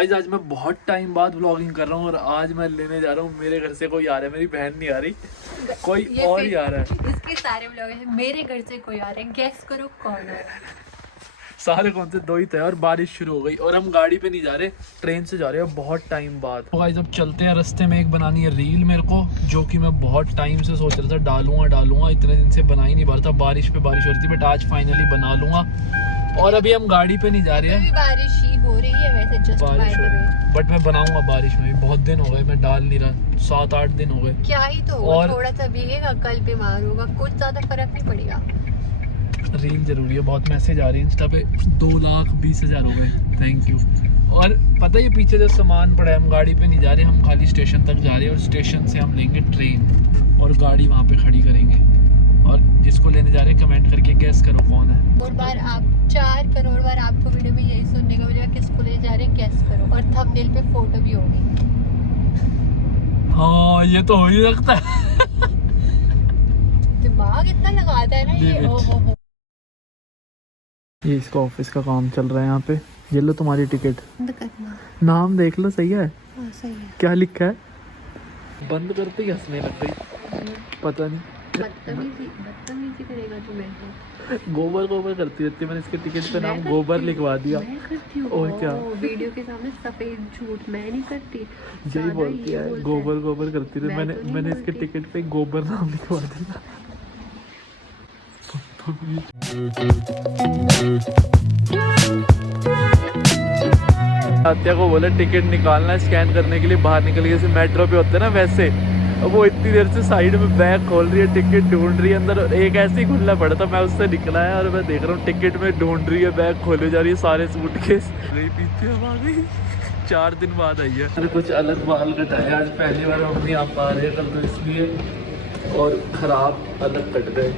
Guys आज मैं बहुत टाइम बाद व्लॉगिंग कर रहा हूँ और आज मैं लेने जा रहा हूँ, मेरे घर से कोई आ रहा है, मेरी बहन नहीं आ रही, कोई और ही आ रहा है। इसके सारे व्लॉग हैं, मेरे घर से कोई आ रहा है, गेस करो कौन आ रहा है। सारे कौन से, दो ही थे और बारिश शुरू हो गई और हम गाड़ी पे नहीं जा रहे, ट्रेन से जा रहे हैं बहुत टाइम बाद। तो गाइस अब चलते हैं, रास्ते में एक बनानी है रील मेरे को, जो कि मैं बहुत टाइम से सोच रहा था डालूंगा, इतने दिन से बना ही नहीं पा रहा था, बारिश पे बारिश हो रही थी, बट आज फाइनली बना लूंगा। और अभी हम गाड़ी पे नहीं जा रहे हैं, बारिश ही हो रही है वैसे, just by the way, but मैं बनाऊंगा बारिश में भी। बहुत दिन हो गए मैं डाल नहीं रहा, 7-8 दिन हो गए। क्या ही तो होगा, थोड़ा सा भीगेगा, कल बीमार होगा, कुछ ज्यादा फर्क नहीं पड़ेगा। रील जरूरी है, बहुत मैसेज आ रहे हैं इंस्टा पे, 2,20,000 हो गए, थैंक यू। और पता है ये पीछे जो सामान पड़ा है, हम गाड़ी पे नहीं जा रहे, हम खाली स्टेशन तक जा रहे हैं और स्टेशन से हम लेंगे ट्रेन और गाड़ी वहाँ पे खड़ी करेंगे। और जिसको लेने जा रहे हैं कमेंट करके गैस करो कौन है। और बार आप 4 करोड़ बार आपको वीडियो में यही सुनने को मिलेगा, किसको ले जा रहे हैं गैस करो, और थंबनेल पे फोटो भी होगी। हाँ ये तो हो ही सकता है। दिमाग इतना लगाता है ना ये। हो। ये इसका ऑफिस का काम चल रहा है यहाँ पे। ये लो तुम्हारी टिकट, बंद करना। नाम देख लो, सही है? हाँ सही है। क्या लिखा है? बंद करते ही हंसने लग गई, पता नहीं बदतमीजी करेगा तो मैं गोबर करती रहती है। मैंने इसके टिकट पे नाम गोबर लिखवा दिया। मैं करती हूँ। और क्या, वीडियो के सामने सफेद झूठ मैं नहीं करती, यही बोलती है, गोबर करती रही। मैंने इसके टिकट पे गोबर नाम लिखवा दिया। आत्या को बोले टिकट निकालना है स्कैन करने के लिए, बाहर निकल गई, जैसे मेट्रो पे होते हैं ना वैसे। अब वो इतनी देर से साइड में बैग खोल रही है, टिकट ढूंढ रही है अंदर, और एक ऐसे ही खुला पड़ा था, मैं उससे निकला है और मैं देख रहा हूँ टिकट में ढूंढ रही है, बैग खोले जा रही है, सारे सूटकेस पीछे हम आ गई। 4 दिन बाद आई है। अरे कुछ अलग बाल कटाए आज, पहली बार हम नहीं आ पा रहे कल तो इसलिए, और खराब अलग कट गए।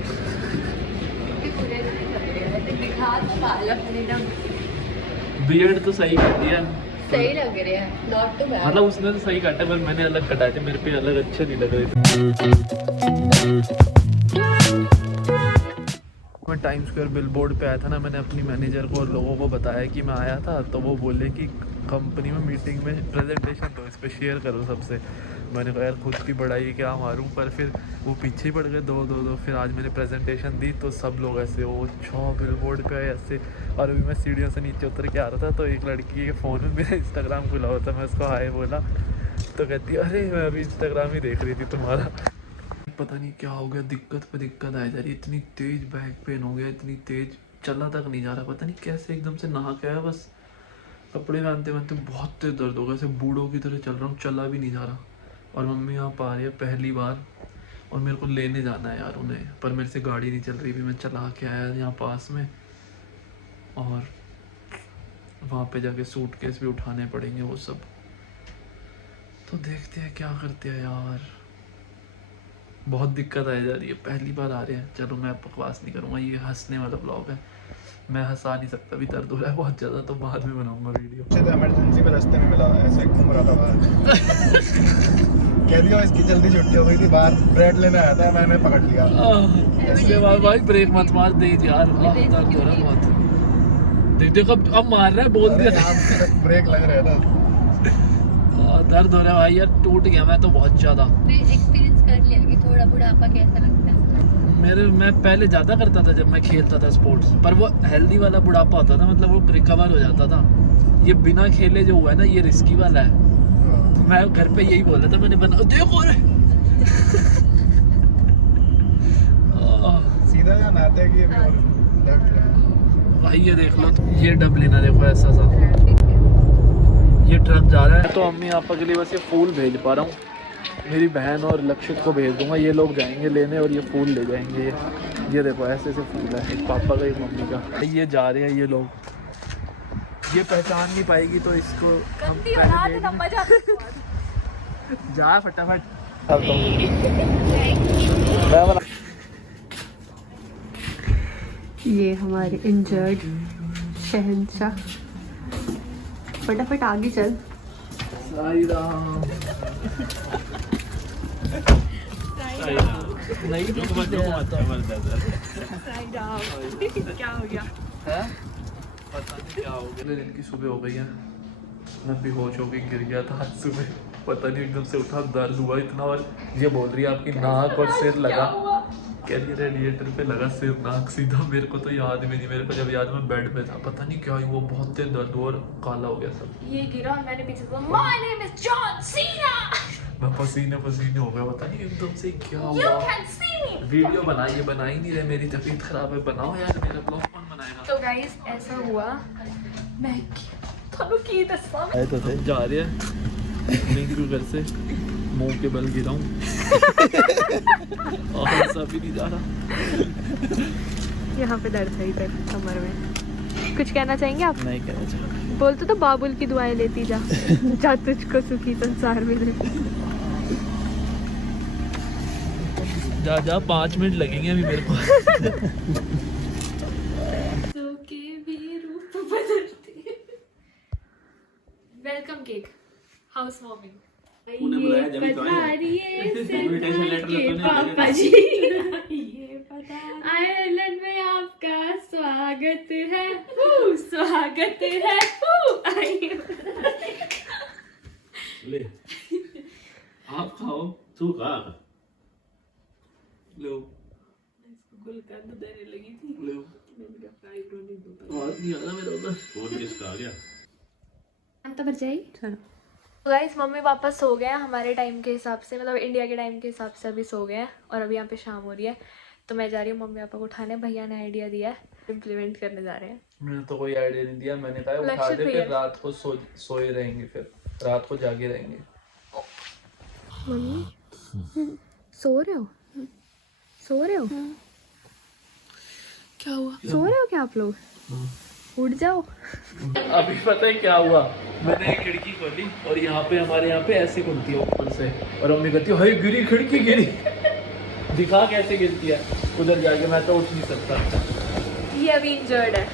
बियर्ड तो सही कर दिया, सही लग रहा है, नॉट टू बैड। मतलब उसने तो सही काटा, पर मैंने अलग कटाए थे, मेरे पे अलग अच्छे नहीं लग रहे थे। मैं टाइम स्क्वायर बिलबोर्ड पे आया था ना, मैंने अपनी मैनेजर को और लोगों को बताया कि मैं आया था, तो वो बोले कि कंपनी में मीटिंग में प्रेजेंटेशन दो, इस पर शेयर करो सबसे। मैंने कहा यार खुद की बढ़ाई क्या मारूं, पर फिर वो पीछे ही पड़ गए दो। फिर आज मैंने प्रेजेंटेशन दी तो सब लोग ऐसे वो 6 बिलबोर्ड पे आए ऐसे। और अभी मैं सीढ़ियों से नीचे उतर के आ रहा था तो एक लड़की के फ़ोन में मेरा इंस्टाग्राम खुला हुआ था, मैं उसको हाय बोला तो कहती अरे मैं अभी इंस्टाग्राम ही देख रही थी तुम्हारा। पता नहीं क्या हो गया, दिक्कत पे दिक्कत आ जा रही है, इतनी तेज़ बैक पेन हो गया, इतनी तेज़ चलना तक नहीं जा रहा, पता नहीं कैसे एकदम से नहा के आया, बस कपड़े पहनते पहनते बहुत तेज दर्द हो गया, ऐसे बूढ़ों की तरह चल रहा हूँ, चला भी नहीं जा रहा। और मम्मी यहाँ पर आ रही है पहली बार और मेरे को लेने जाना है यार उन्हें, पर मेरे से गाड़ी नहीं चल रही भी, मैं चला के आया यहाँ पास में, और वहाँ पे जाके सूटकेस भी उठाने पड़ेंगे वो सब, तो देखते हैं क्या करते हैं यार। बहुत दिक्कत आ जा रही है, पहली बार आ रहे हैं। चलो मैं बकवास नहीं करूँगा, ये हंसने वाला ब्लॉग है, मैं हंसा नहीं सकता, भी दर्द हो रहा है बहुत ज़्यादा, तो बाद में बनाऊंगा वीडियो। इमरजेंसी में रास्ते में मिला, ऐसे घूम रहा था बाहर। कह दिया इसकी जल्दी छुट्टी हो गई थी, बाहर ब्रेड लेने आया था, मैंने पकड़ लिया। इसके बाद भाई ब्रेक मत मार दे यार, दर्द हो रहा है बहुत। देखो अब मार रहा है, बोल दिया ब्रेक लग रहा था, दर्द हो रहा है भाई यार, टूट गया मैं तो बहुत ज़्यादा। एक्सपीरियंस कर लिया कि थोड़ा बुढ़ापा कैसा लगता है। मैं पहले ज़्यादा करता था जब मैं खेलता था स्पोर्ट्स, पर वो हेल्दी वाला बुढ़ापा होता था, मतलब वो रिकवर हो जाता था। ये बिना खेले जो हुआ है ना, ये रिस्की वाला है। मैं घर पे यही बोल रहा था, मैंने बना देखो रे सीधा या नाते की अभी और भाई ये देख लो, ये डब लेना देखो ऐसा सा, ये ट्रक जा रहा है। तो अम्मी आप के लिए बस ये फूल भेज पा रहा हूँ, मेरी बहन और लक्षित को भेज दूंगा, ये लोग जाएंगे लेने और ये फूल ले जाएंगे। ये देखो ऐसे ऐसे फूल है, एक पापा का एक मम्मी का। ये जा रहे हैं ये लोग, ये पहचान नहीं पाएगी तो इसको जा फटाफट। ये हमारे इंजर्ड शहंशाह, फटाफट आगे चल। साई राम। नहीं क्या हो गया है, पता नहीं क्या हो गया। दिन की सुबह हो गई है मैं बेहोश होकर गिर गया था आज सुबह, पता नहीं एकदम से उठा, दर्द हुआ इतना। और ये बोल रही है आपकी नाक और सिर लगा, कह रही रेडिएटर पे लगा सिर नाक सीधा। मेरे को तो याद भी नहीं, मेरे को जब याद मैं बेड पे था, पता नहीं क्या हुआ, बहुत तेज दर्द हुआ और काला हो गया सब। ये गिरा और मैंने पीछे से बोला my name is John Cena. मैं पसीने पसीने हो गया, पता नहीं एकदम से क्या हुआ। वीडियो बनाइए, बना ही नहीं रहे, मेरी तबीयत खराब है, बनाओ यार, मेरा ब्लॉग कौन बनाएगा। तो गाइस ऐसा हुआ, मैं थानू की दसवा आए तो थे, जा रहे हैं नहीं घर से, मुंह के बल गिरा हूँ और ऐसा भी नहीं जा रहा। यहाँ पे दर्द है इधर कमर में। कुछ कहना चाहेंगे आप? नहीं कहना चाहता। बोलते तो बाबुल की दुआएं लेती जा जा तुझको सुखी संसार मिले। जा जा 5 मिनट लगेंगे अभी मेरे को। के भी रूप बदलते। Welcome cake, house warming. पापा जी ये पता आयरलैंड में आपका स्वागत है, स्वागत है। ले आप खाओ, तू खा लो। गुलकंद देने लगी थी, लो मैंने कहा फ्राई ब्रोनी दो। और नहीं आ रहा मेरा उधर, फोन किसका आ गया? अंत भर जाएगी। चलो गाइस, मम्मी पापा सो गए हैं हमारे टाइम के हिसाब से, मतलब इंडिया के टाइम के हिसाब से अभी सो गए हैं। और अभी यहाँ पे शाम हो रही है, तो मैं जा रही हूँ मम्मी पापा को उठाने। भैया ने आइडिया दिया है, इम्प्लीमेंट करने जा रहे हैं। मैंने तो कोई आइडिया नहीं दिया, मैंने कहा उठा दे, फिर रात को सोए रहेंगे, फिर रात को जागे रहेंगे। मम्मी सो रहे हो? सो रहे हो? क्या हुआ? सो रहे हो क्या आप लोग? उठ जाओ। अभी पता है क्या हुआ, मैंने एक खिड़की खोली और यहाँ पे हमारे यहाँ पे ऐसे खुलती है ऊपर से, और मम्मी कहती है हाय गिरी खिड़की गिरी। दिखा कैसे गिरती है उधर जाके, मैं तो उठ नहीं सकता। ये अभी इंजर्ड है,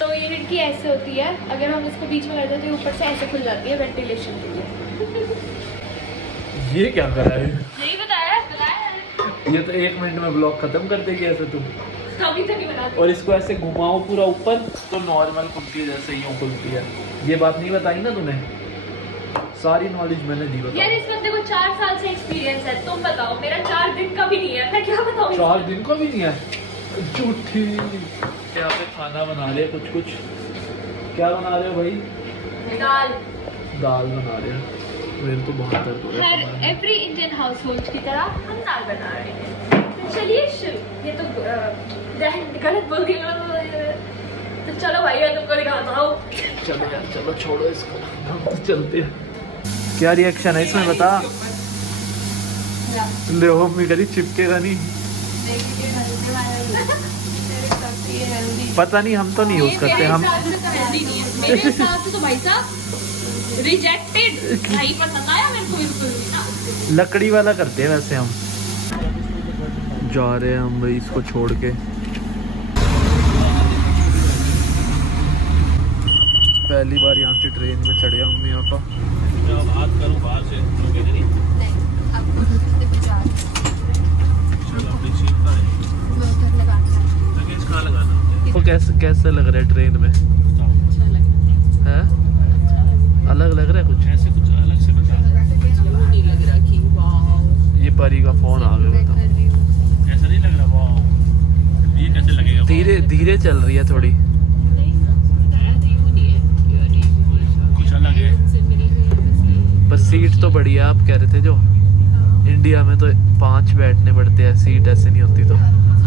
तो ये खिड़की ऐसे होती है, अगर हम इसको बीच में लग जाते हैं ऊपर से ऐसे खुल जाती है वेंटिलेशन के लिए। ये क्या करा है? नहीं बताया, बताया। ये तो 1 मिनट में ब्लॉग खत्म कर देगी ऐसे तुम। अभी तक नहीं बना। और इसको ऐसे घुमाओ पूरा ऊपर तो नॉर्मल खुलती है, जैसे यूं खुलती है। ये बात नहीं बताई ना तूने, सारी नॉलेज मैंने दी। यार इस बंदे को 4 साल से एक्सपीरियंस है, तुम बताओ। मेरा 4 दिन का भी नहीं है, मैं क्या बताऊं? 4 दिन का भी नहीं है, झूठी। यहाँ पे खाना बना रहे कुछ कुछ। क्या बना रहे हो भाई? दाल बना रहे हैं। मेरे तो बहुत दर्द हो रहा है। हर एवरी इंडियन हाउस होल्ड की तरह हम दाल बना रहे हैं। तो चलिए शुरू। ये तो गलत बोल गई, तो चलो भाई मैं तुमको दिखाता हूँ। चलो यार, चलो छोड़ो इसको, हम तो चलते हैं। क्या रिएक्शन है इसमें बता? ले मम्मी करी चिपकेगा नहीं, पता नहीं, हम तो नहीं यूज करते। हम मेरे हिसाब से तो भाई साहब रिजेक्टेड, नहीं पसंद आया मेरे को बिल्कुल भी ना। लकड़ी वाला करते हैं वैसे हम। जा रहे हैं हम भाई इसको छोड़ के। पहली बार यहाँ की ट्रेन में चढ़े मम्मी पापा। बात करूँ बाहर से तो कैसे लग रहा है ट्रेन में? है अलग लग रहा है कुछ, ऐसे कुछ अलग से बता। नहीं लग रहा कि वाह, ये परी का फोन आ गया, बताओ ऐसा नहीं लग रहा। वाह ये कैसे लगेगा? धीरे धीरे चल रही है थोड़ी, कुछ अलग है। पर सीट तो बढ़िया, आप कह रहे थे जो इंडिया में तो 5 बैठने पड़ते हैं, सीट ऐसे नहीं होती। तो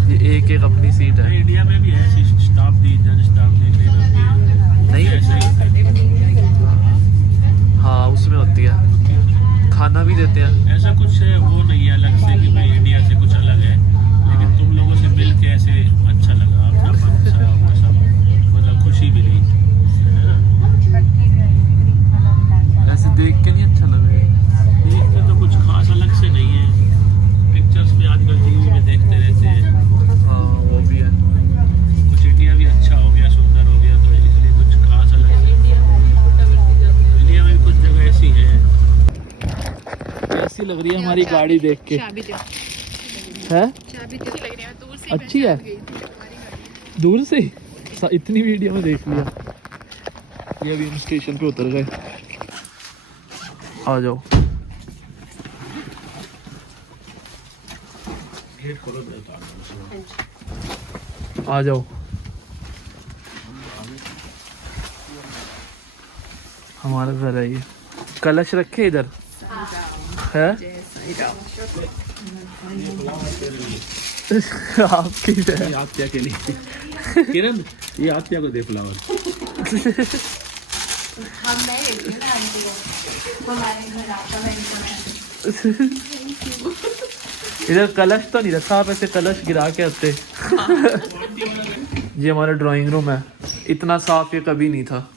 ये एक एक अपनी सीट है। इंडिया में भी ऐसी स्टाफ दी, स्टाफ नहीं हाँ उसमें होती है, खाना भी देते हैं। ऐसा कुछ है वो नहीं है अलग से कि भाई इंडिया से कुछ अलग है, लेकिन तुम लोगों से मिल के ऐसे अच्छा लगा, मतलब खुशी मिली। ऐसे देख के नहीं अच्छा लगा, देख के तो कुछ खास अलग से नहीं है। पिक्चर्स में आजकल टीवी में देखते रहते हैं। हाँ वो भी है, कुछ इंडिया भी अच्छा हो गया, सुंदर हो गया, तो इसलिए कुछ खास अलग है। इंडिया में कुछ जगह ऐसी है। कैसी लग रही है हमारी गाड़ी देख के? है अच्छी है, दूर से इतनी वीडियो में देख लिया। ये अभी हम स्टेशन पे उतर गए। आ जाओ। आ जाओ। हमारा घर है ये। कलश रखे इधर है। आपकी है। आत्या के लिए किरण, ये आत्या को दे फ्लावर। इधर कलश तो नहीं रखा, आप ऐसे कलश गिरा के आते। ये हमारा ड्राइंग रूम है, इतना साफ ये कभी नहीं था।